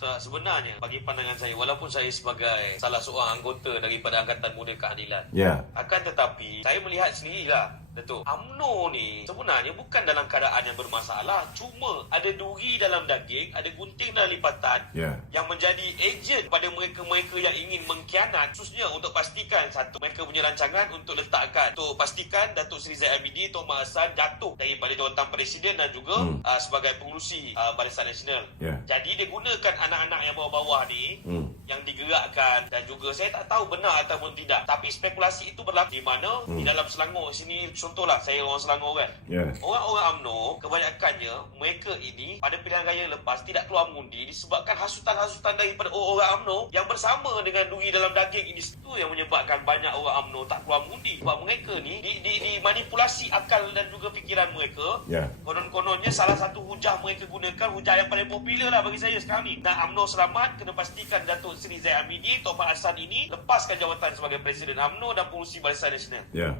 Se- sebenarnya bagi pandangan saya walaupun saya sebagai salah seorang anggota daripada Angkatan Muda Keadilan Ya. akan tetapi saya melihat sendirilah Datuk UMNO ni sebenarnya bukan dalam keadaan yang bermasalah cuma ada duri dalam daging ada gunting dalam lipatan Ya. yang menjadi ejen pada mereka-mereka yang ingin mengkhianat khususnya untuk pastikan satu mereka punya rancangan untuk letakkan untuk pastikan Datuk Seri Zaid Abidin Tok Mak Hassan jatuh daripada jawatan presiden dan juga Hmm. uh, sebagai pengurusi uh, Barisan Nasional. Ya. Jadi dia gunakan anak-anak yang bawah-bawah ni Hmm. Yang digerakkan dan juga saya tak tahu benar ataupun tidak tapi spekulasi itu berlaku di mana Hmm. di dalam Selangor sini contohlah saya orang Selangor kan Ya. Orang-orang UMNO kebanyakannya mereka ini pada pilihan raya lepas tidak keluar mengundi disebabkan hasutan-hasutan daripada orang-orang UMNO yang bersama dengan duri dalam daging ini itu yang menyebabkan banyak orang UMNO tak keluar mengundi sebab mereka ni di, di, dimanipulasi akal dan juga fikiran mereka Ya. Konon-kononnya salah satu hujah mereka gunakan hujah yang paling popular lah bagi saya sekarang ni. Nak UMNO selamat kena pastikan Datuk Seri Zaid Amidi, Tok Mak Hassan ini lepaskan jawatan sebagai Presiden UMNO dan pengurusi Barisan Nasional. Ya.